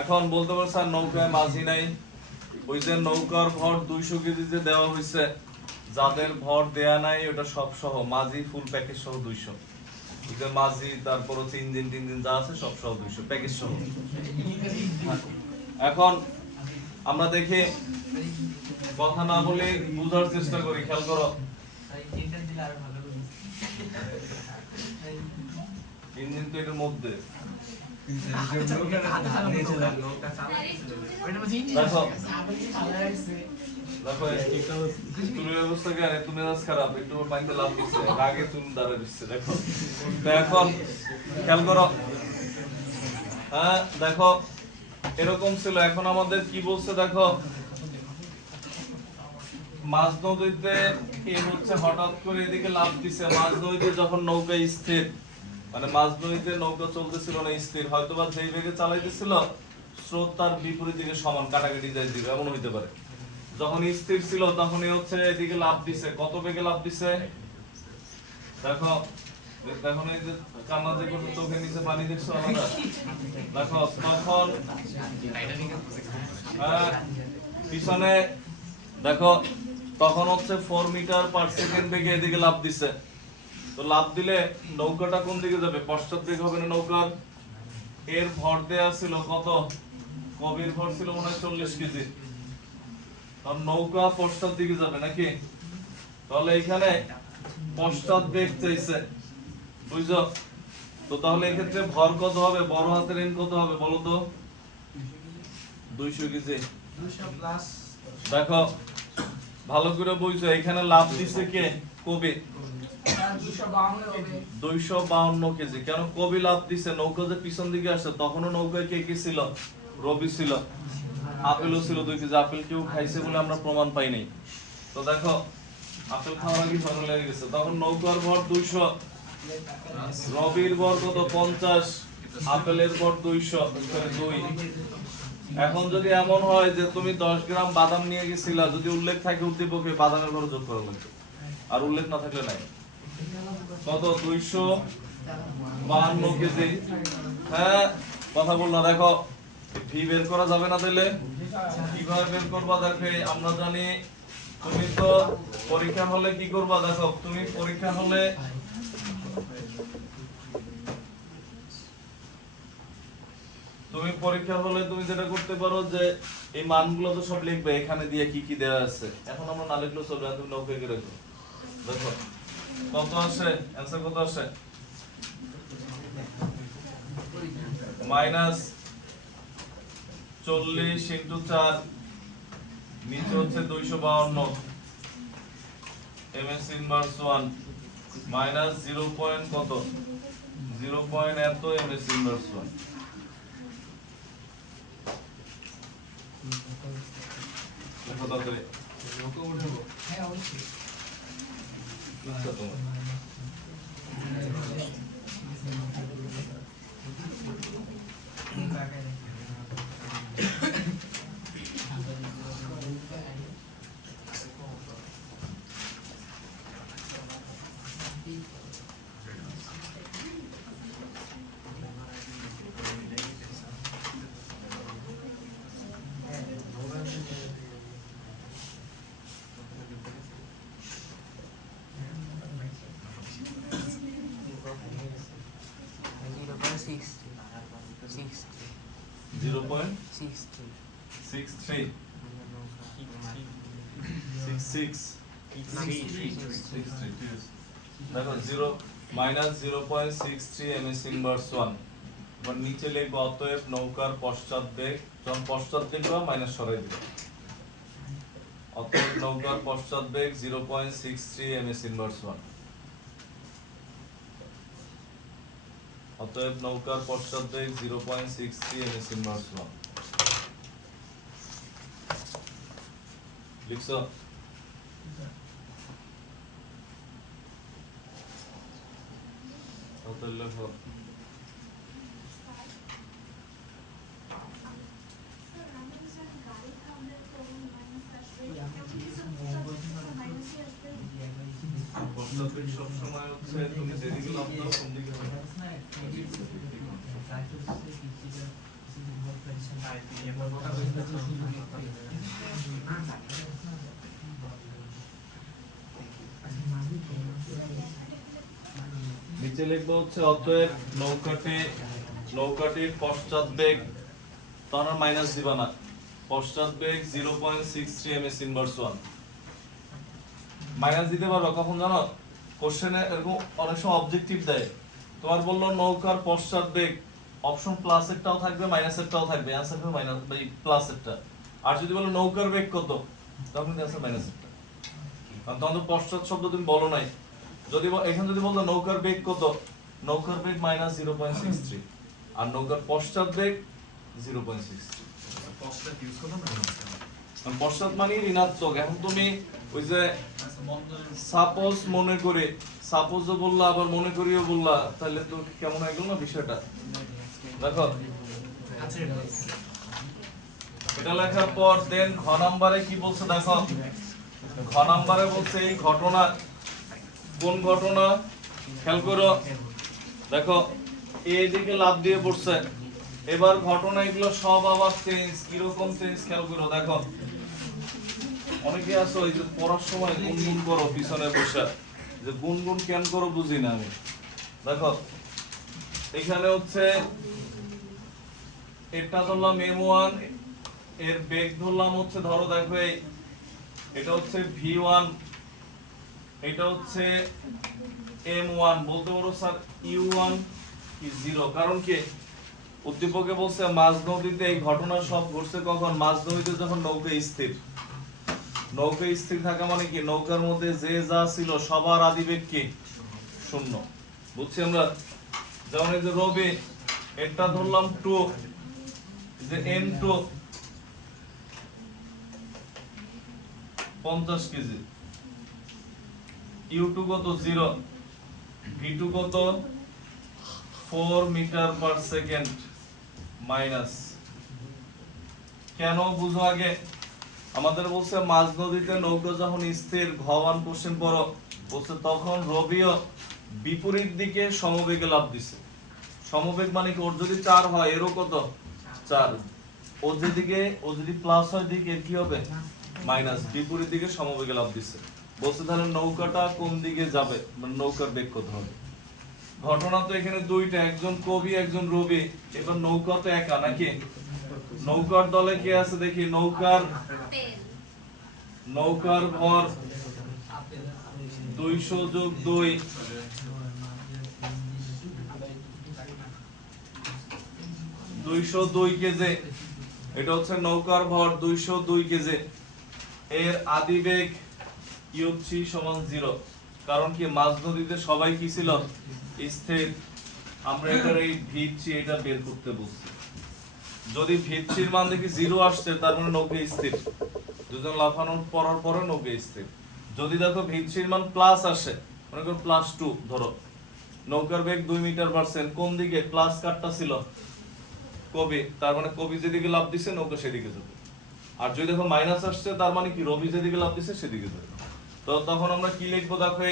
এখন বলতে পারো স্যার নৌকায় মাঝি নাই। ওই যে নৌকার ভর 200 কেজি যে দেওয়া হয়েছে, যাদের ভর দেয়া নাই ওটা সব সহ মাঝি ফুল প্যাকেজ সহ 200। এই যে মাঝি, তারপর হচ্ছে ইঞ্জিন টিঞ্জিন যা আছে সব সহ 200 প্যাকেজ সহ। এখন আমরা দেখি, কথা না বলে বোঝার চেষ্টা করি। খেয়াল করো ইঞ্জিন তো এটার মধ্যে, দেখো দেখো তুলের অবস্থা কেন, তুমি মেজাজ খারাপ, একটু পানিতে লাভ দিচ্ছে, রাগে তুমি দাঁড়িয়ে দিচ্ছে। দেখো তো এখন খেয়াল করো, হ্যাঁ দেখো এরকম ছিল। এখন আমাদের কি বলছে দেখো, মাঝ নদীতে এ হচ্ছে হঠাৎ করে এদিকে লাভ দিছে। মাঝ নদীতে যখন নৌকা স্থির, মানে মাঝ নদীতে নৌকা চলতেছিল না স্থির, হয়তোবা যেই বেগে চালাইতেছিল স্রোত তার বিপরীত দিকে সমান, কাটাকাটি যায় দিবে, এমন হইতে পারে। যখন স্থির ছিল তখনই হচ্ছে এদিকে লাভ দিছে। কত বেগে লাভ দিছে দেখো, দেখো এই যে কান্না যে করছে, চোখের নিচে পানি দেখছো আলাদা। দেখো তখন পিছনে দেখো তখন হচ্ছে 4 মিটার পার সেকেন্ড বেগে এদিকে লাভ দিছে। তো লাভ দিলে নৌকাটা কোন দিকে যাবে, পশ্চাৎ দিক হবে না নৌকার। এর ভর দেয়া ছিল কত, কবির ভর ছিল মনে হয় 40 কেজি। আর নৌকা পশ্চাৎ দিকে যাবে নাকি, তাহলে এখানে পশ্চাৎ বেগ চাইছে, বুঝছো? তো তাহলে এই ক্ষেত্রে ভর কত হবে, বড় হাতের এন কত হবে বলো তো, 200 কেজি। 200 প্লাস দেখো ভালো করে বুঝছো, এখানে লাভ দিছে কে, কবি, 252 কেজি। কেন কবি লাভ দিছে, নৌকা যে পিছন দিকে আসছে তখনও নৌকায় কে কে ছিল, রবি ছিল, আপেলও ছিল 2 কেজি। আপেল কেউ খাইছে বলে আমরা প্রমাণ পাই নাই। তো দেখো আপেল খাওয়ার আগে ঝগড়া লেগে গেছে। তখন নৌকার ভর 200, রবির ভর কত 50, আপেলের ভর 200, 2। এখন যদি এমন হয় যে তুমি 10 গ্রাম বাদাম নিয়ে গেছিলা, যদি উল্লেখ থাকে উদ্দীপকে বাদামের ভর যোগ করা লাগবে, আর উল্লেখ না থাকলে নাই। কত 252 কেজি। হ্যাঁ কথা বললা। দেখো ভি বের করা যাবে না, তাহলে কিভাবে বের করবা? দেখো আমরা জানি, তুমি তো পরীক্ষা হলে কি করবা, দেখো তুমি পরীক্ষা হলে তুমি যেটা করতে পারো যে এই মানগুলো তো সব লিখবে, এখানে দিয়ে কি কি দেওয়া আছে। এখন আমরা না লিখলেও চলবে, তুমি নৌকে রেখো। দেখো কত আসে, অ্যান্সার কত আসে, -40 × 4, নিচে হচ্ছে 252 ms ইনভার্স 1 মাইনাস 0. কত 0. এত ms ইনভার্স 1। দেখো তাড়াতাড়ি নৌকা উঠাবো। হ্যাঁ অবশ্যই। আচ্ছা তোমার দেখো 0 -0.63 ms ইনভার্স 1 এবার নিচে লিখবো অতএব নৌকার পশ্চাৎ বেগ, যখন পশ্চাৎ লিখবা মাইনাস সরাই দিবে। অতএব নৌকার পশ্চাৎ বেগ 0.63 ms ইনভার্স 1। অতএব নৌকার পশ্চাৎ বেগ 0.63 ms ইনভার্স 1 লিখছো? অতএব লেখো পশ্চাৎ বেগ সবসময় হচ্ছে তুমি যেদিকে লাভ দাও কোন দিকে হবে। নিচে লিখবো হচ্ছে অতএব নৌকাটির পশ্চাৎ বেগ, তখন মাইনাস দিবা না, পশ্চাৎ বেগ 0.63 ms ইনভার্স 1। মাইনাস দিতে পারো কখন জানো? কোশ্চেনে এরকম অনেক সময় অবজেক্টিভ দেয়, তোমার বললো নৌকার পশ্চাৎ বেগ, অপশন প্লাস এরটাও থাকবে মাইনাস এরটাও থাকবে, অ্যানসার হবে মাইনাস বাই প্লাস এরটা। আর যদি বলো নৌকার বেগ কত, তখন অ্যানসার মাইনাস এরটা, কারণ তখন তো পশ্চাৎ শব্দ তুমি বলো নাই। যদি এখানে যদি বলতো নৌকার বেগ কত, নৌকার বেগ মাইনাস 0.63 আর নৌকার পশ্চাৎ বেগ 0.63। পশ্চাৎ মানে ঋণাত্মক। এখন তুমি ওই যে সাপোজ মনে করে, সাপোজও বললা আবার মনে করিও বললা, তাহলে তো কেমন হয়ে গেল না বিষয়টা। দেখো এটা লেখার পর দেন ঘ নাম্বারে কি বলছে দেখো, ঘ নাম্বারে বলছে এই ঘটনা, কোন ঘটনা খেয়াল করো, দেখো এইদিকে লাভ দিয়ে পড়ছে। এবার ঘটনা এগুলো সব আবার চেঞ্জ, কিরকম চেঞ্জ খেয়াল করো। দেখো অনেকে আছো এই যে পড়ার সময় গুনগুন করো পিছনে বসে, যে গুনগুন কেন করো বুঝি না আমি। দেখো এখানে হচ্ছে এটা ধরলাম m1, এর বেগ ধরলাম হচ্ছে, ধরো দেখো এটা হচ্ছে v1, এটা হচ্ছে m1। বলতে পারো স্যার u1 কি 0, কারণ কি উদ্দীপকে বলছে মাঝ নদীতে এই ঘটনা সব ঘটছে কখন, মাঝ নদীতে যখন নৌকা স্থির। নৌকা স্থির থাকা মানে কি, নৌকার মধ্যে যে যা ছিল সবার আদিবেগ কি শূন্য, বুঝছি আমরা। যেমন এই যে রবি, এটা ধরলাম 2, যে n2 50 কেজি, u2 কত 0, v2 কত 4 মিটার পার সেকেন্ড মাইনাস। কেন বুঝো আগে, আমাদের বলছে মাঝ নদীতে নৌকা যখন স্থির, ঘ1 কোশ্চেন পড়ো, বলছে তখন রবিও বিপরীত দিকে সমবেগে লাফ দিছে। সমবেগ মানে কি, ওর যদি 4 হয় এরও কত 4, ও যদি প্লাস হয় দিকে কি হবে মাইনাস, বিপরীত দিকে সমবেগে লাফ দিছে। বলছে তাহলে নৌকাটা কোন দিকে যাবে, মানে নৌকার বেগ কত হবে। ঘটনা তো এখানে দুইটা, একজন কবি একজন রবি। এবার নৌকা তো একা নাকি, নৌকার দলে কে আছে দেখি, নৌকার ভর 200 যোগ 2, 202 কেজি। এটা হচ্ছে নৌকার ভর 202 কেজি। এর আদিবেগ u3 সমান 0, কারণ কি মাঝ নদীতে সবাই কি ছিল স্থির। আমরা এটার এই v3 এটা বের করতে বলছি। যদি v3 এর মান দেখি 0 আসছে, তার মানে নৌকা স্থির, দুজন লাফানোর পরার পরে নৌকা স্থির। যদি দেখো v3 এর মান প্লাস আসে, মনে করো +2, ধরো নৌকার বেগ 2 মিটার পার সেকেন্ড, কোন দিকে প্লাস কাটটা ছিল কবি, তার মানে কবি যেদিকে লাফ দিছে নৌকা সেদিকে যাবে। আর যদি দেখো মাইনাস আসছে, তার মানে কি রবি যেদিকে লাফ দিছে সেদিকে যাবে। তো তখন আমরা কি লিখবো দেখো,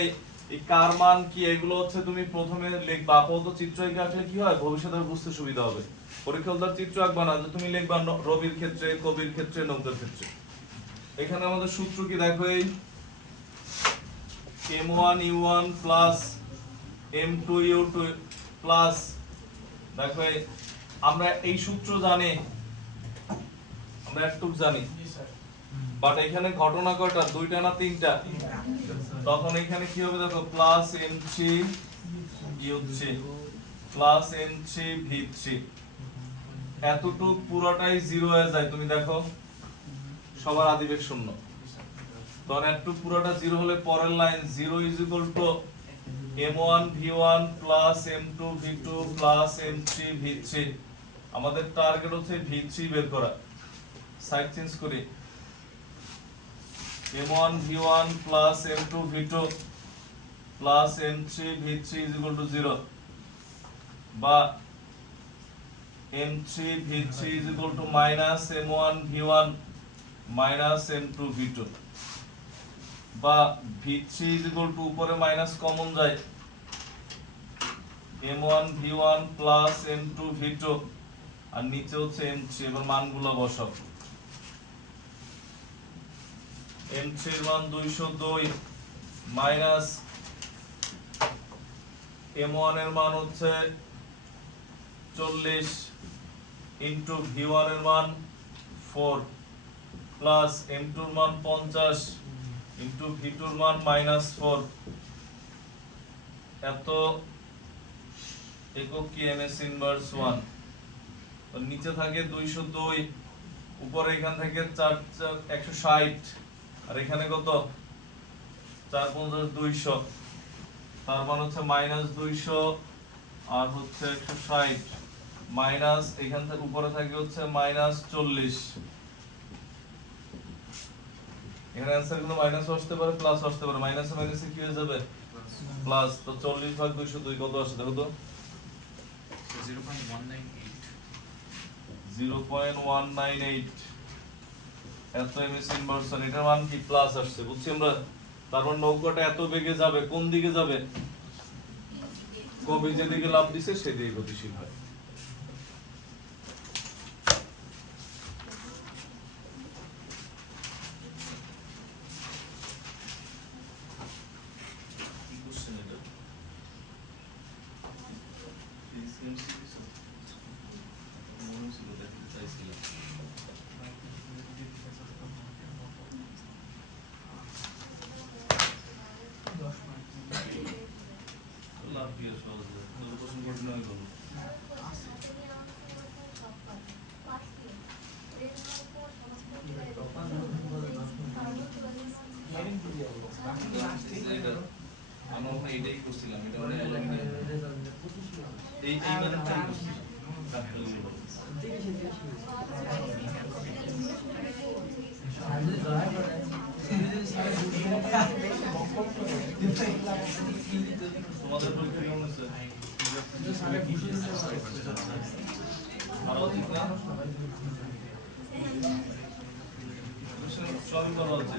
এই কার মান কি, এগুলো হচ্ছে তুমি প্রথমে লিখবা। আপাতত চিত্র এঁকে আঁকলে কি হয়, ভবিষ্যতে বুঝতে সুবিধা হবে। পরীক্ষার চিত্র আঁকবা না, যে তুমি লিখবা রবির ক্ষেত্রে, কবির ক্ষেত্রে, নৌকার ক্ষেত্রে। এখানে আমাদের সূত্র কি দেখো, এই m1 u1 plus m2 u2 plus, দেখো আমরা এই সূত্র জানি, আমরা একটুক জানি, বাট এখানে ঘটনা কয়টা, 2টা না 3টা, তখন এখানে কি হবে দেখো plus m3 u3 plus m3 v3 এতটুক পুরোটাই জিরো হয়ে যায়, তুমি দেখো সবার আদিবেগ শূন্য, তখন এতটুক পুরোটা জিরো হলে পরের line 0 is equal to m1 v1 plus m2 v2 plus m3 v3। আমাদের টার্গেট হচ্ছে v3 বের করা, সাইড চেঞ্জ করি, m1 v1 plus m2 v2 plus m3 v3 is equal to 0, বা m3 v3 is equal to minus m1 v1 minus m2 v2, বা v3 is equal to উপরে minus common যায় m1 v1 plus m2 v2 আর নিচে হচ্ছে m3। এবার মানগুলো বসাও, m3 এর মান 202 মাইনাস m1 এর মান হচ্ছে 40 ইনটু v1 এর মান 4 প্লাস m2 এর মান 50 ইনটু v2 এর মান -4। এত একক কি ms ইনভার্স 1, তো নিচে থাকে 202, উপরে এখান থেকে 160 আর এখানে কত 4 50 200, তার মানে হচ্ছে -200 আর হচ্ছে 160 মাইনাস এখান থেকে উপরে থাকে হচ্ছে -40। এখানে आंसर গুলো মাইনাস আসতে পারে প্লাস আসতে পারে, মাইনাসে মাইনাসে কি হয়ে যাবে প্লাস, তো 40 ভাগ 202 কত আসে দেখো তো 0.198 এত এমএস ইনভার্সন, এটার মান কি প্লাস আসছে, বুঝছি আমরা। তারপর নৌকাটা এত বেগে যাবে, কোন দিকে যাবে, কবি যেদিকে লাভ দিছে সেদিকে গতিশীল হয়। লাভ কি আছে সহজে, প্রশ্ন করতে নয় বলো। আমরা ওখানে এটাই করছিলাম, এটা মানে এই মানে কি তোমাদের পরীক্ষা কেমন হচ্ছে? ভালো ঠিক না? সবই ভালো হচ্ছে।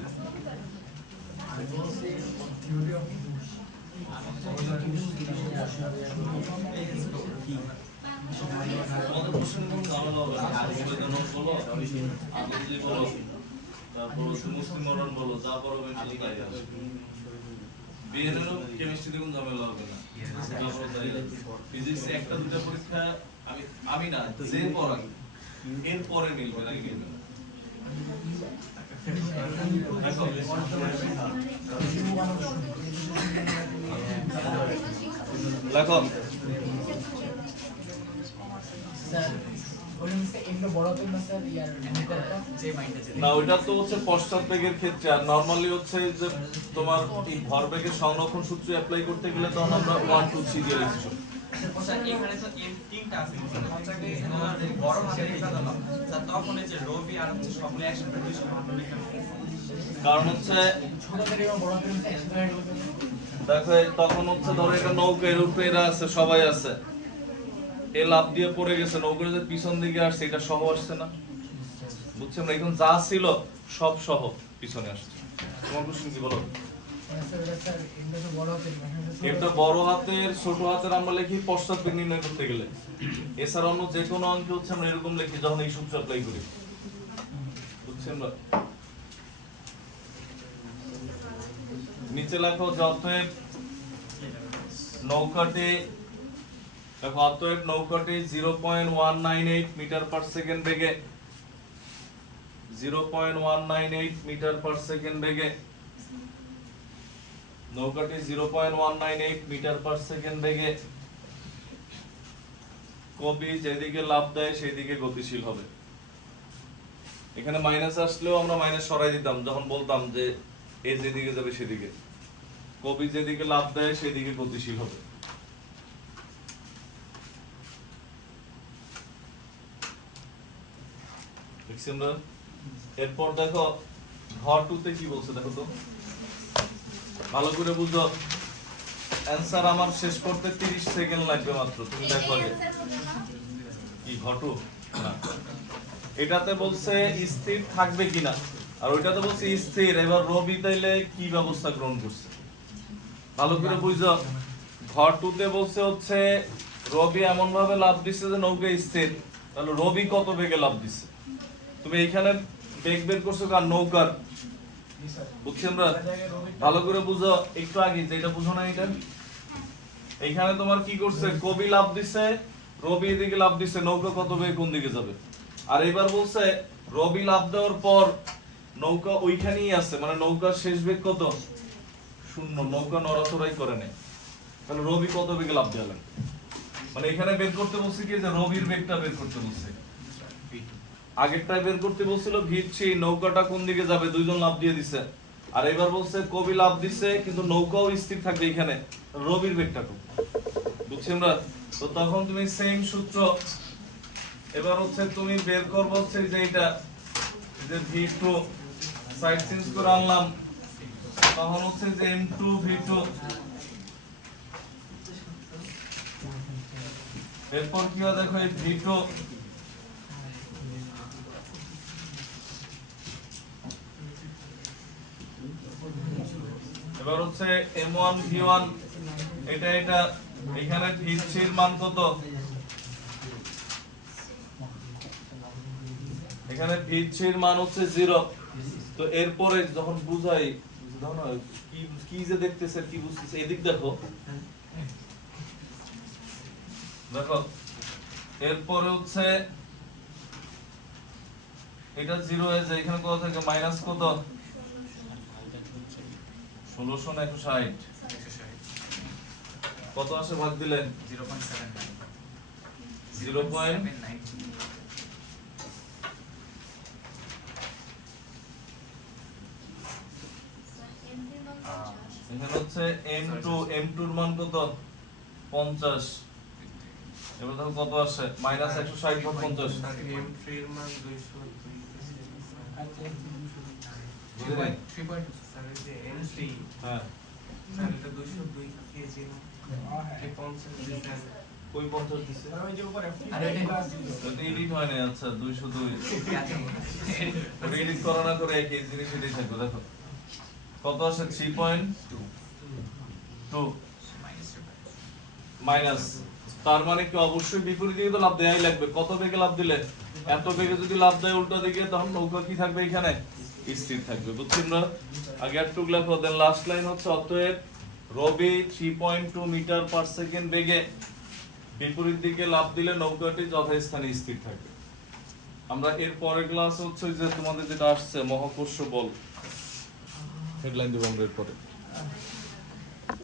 তোমাদের প্রশ্ন কোনো জানানো হবে না, আবেদনক বলো, আবেদন বলো, তারপর হচ্ছে মুসলিম মরণ বলো, যা পড়ো বেশি তাই আসবে। বিএনএর কেমিস্ট্রিতে কোনো ঝামেলা হবে না, ফিজিক্স একটা দুটো পরীক্ষা আমি না যে পড়াই এর পরে মিলবে না, মিলবে না। লেখো না, ওইটা তো হচ্ছে পশ্চাৎ বেগের ক্ষেত্রে, আর নরমালি হচ্ছে যে তোমার এই ভরবেগের সংরক্ষণ সূত্র অ্যাপ্লাই করতে গেলে তখন আমরা 1 2 3 দিয়ে লিখছি। এখানে তো তিনটা আছে, পঞ্চাশে বড় হাতের লেখা দাও, তখন এই যে রবি আর হচ্ছে সবগুলো একসাথে 200 ভাগ লেখা, কারণ হচ্ছে দেখো তখন হচ্ছে ধরো এটা নৌকা, এর উপরে এরা আছে, সবাই আছে, এ লাভ দিয়ে পড়ে গেছে, নৌকার যে পিছন দিকে আসছে এটা সহ আসছে না, বুঝছেন না? এখন যা ছিল সব সহ পিছনে আসছে। তোমার কোশ্চেন কি বলো? এটা বড় হাতের ছোট হাতের আমরা লিখি পশ্চাৎ বেগ নির্ণয় করতে গেলে, এছাড়া অন্য যে কোনো অঙ্কে হচ্ছে আমরা এরকম লিখি যখন এই সূত্র অ্যাপ্লাই করি, বুঝছেন না? নিচে লেখো অতএব নৌকাটি, দেখো অতএব নৌকাটি 0.198 মিটার পার সেকেন্ড বেগে 0.198 মিটার পার সেকেন্ড বেগে নৌকাটি 0.198 মিটার পার সেকেন্ড বেগে কবি যেদিকে লাফ দেয় সেই দিকে গতিশীল হবে। এখানে মাইনাস আসলেও আমরা মাইনাস সরাই দিতাম যখন বলতাম যে এ যেদিকে যাবে সেদিকে, কবি যেদিকে লাফ দেয় সেদিকে গতিশীল হবে। দেখছি আমরা। এরপর দেখো ঘর টুতে কি বলছে দেখো তো, ভালো করে বুঝো। অ্যান্সার আমার শেষ করতে 30 সেকেন্ড লাগবে মাত্র, তুমি দেখো আগে। কি ঘটু না, এটাতে বলছে স্থির থাকবে কিনা, আর ওইটাতে বলছে স্থির। এবার রবি তাইলে কি ব্যবস্থা গ্রহণ করছে ভালো করে বুঝো। ঘর টুতে বলছে হচ্ছে রবি এমন ভাবে লাফ দিচ্ছে যে নৌকা স্থির, তাহলে রবি কত বেগে লাফ দিচ্ছে? তুমি এইখানে বেগ বের করছো কার? নৌকার। বুঝছি আমরা? ভালো করে বুঝো। একটু আগে যেটা বুঝো না, এটা এইখানে তোমার কি করছে, কবি লাফ দিচ্ছে, রবি এদিকে লাফ দিচ্ছে, নৌকা কত বেগে কোন দিকে যাবে? আর এবার বলছে রবি লাফ দেওয়ার পর নৌকা ওইখানেই আছে, মানে নৌকার শেষ বেগ কত? 0, নৌকা নড়াচড়াই করে নেই। তাহলে রবি কত বেগে লাফ দেওয়া লাগবে? মানে এখানে বের করতে বলছে কি যে রবির বেগটা বের করতে বলছে। আগেরটাই বের করতে বলছিল ভিড়ছি, নৌকাটা কোন দিকে যাবে, দুইজন লাফ দিয়ে দিছে। আর এবার বলছে কবি লাফ দিছে কিন্তু নৌকাও স্থির থাকবে এখানে, রবির বেগটা কত? বুঝছি আমরা? তো তখন তুমি সেম সূত্র এবার হচ্ছে তুমি বের করবো হচ্ছে যে এটা যে v2 সাইড চেঞ্জ করে আনলাম, তখন হচ্ছে যে m2 v2, এরপর কি হয় দেখো এই v2 এবার হচ্ছে m1 v1, এটা এখানে v3 এর মান কত? এখানে v3 এর মান হচ্ছে 0। তো এরপরে যখন বুঝাই কি যে দেখতেছে কি বুঝতেছে, এদিক দেখো দেখো। এরপরে হচ্ছে এটা 0 হয়ে যায়, এখানে কত থাকে? মাইনাস কত? 1660 কত আসে ভাগ দিলে? 0.79। এখানে হচ্ছে m2 এর মান কত? 50। এবার দেখো কত আসে? মাইনাস 160 ভাগ 50। m3 এর মান 202 বুঝলে? 3.7 যে m3 হ্যাঁ এটা 202 কেজি না, এই 50 দিছেন কই 50 দিছে? ওই যে উপরে আরে এটা এটা এডিট হয় না। আচ্ছা 202 ওটা এডিট করা না করে একই জিনিস এটাই থাকবে। দেখো কত আসে? 3.2 মাইনাস, তার মানে কি অবশ্যই বিপরীত দিকে তো লাফ দেয়াই লাগবে। কত বেগে লাফ দিলে? এত বেগে যদি লাফ দেয় উল্টো দিকে, তখন নৌকা কি থাকবে? এখানে স্থির থাকবে। বুঝছেন না? আগে একটু লেখো, দেন লাস্ট লাইন হচ্ছে অতএব রবি 3.2 মিটার পার সেকেন্ড বেগে বিপরীত দিকে লাফ দিলে নৌকাটি যথাস্থানে স্থির থাকবে। আমরা এর পরের ক্লাস হচ্ছে যে তোমাদের যেটা আসছে মহাকর্ষ বল, হেডলাইন দেব আমরা এর পরে।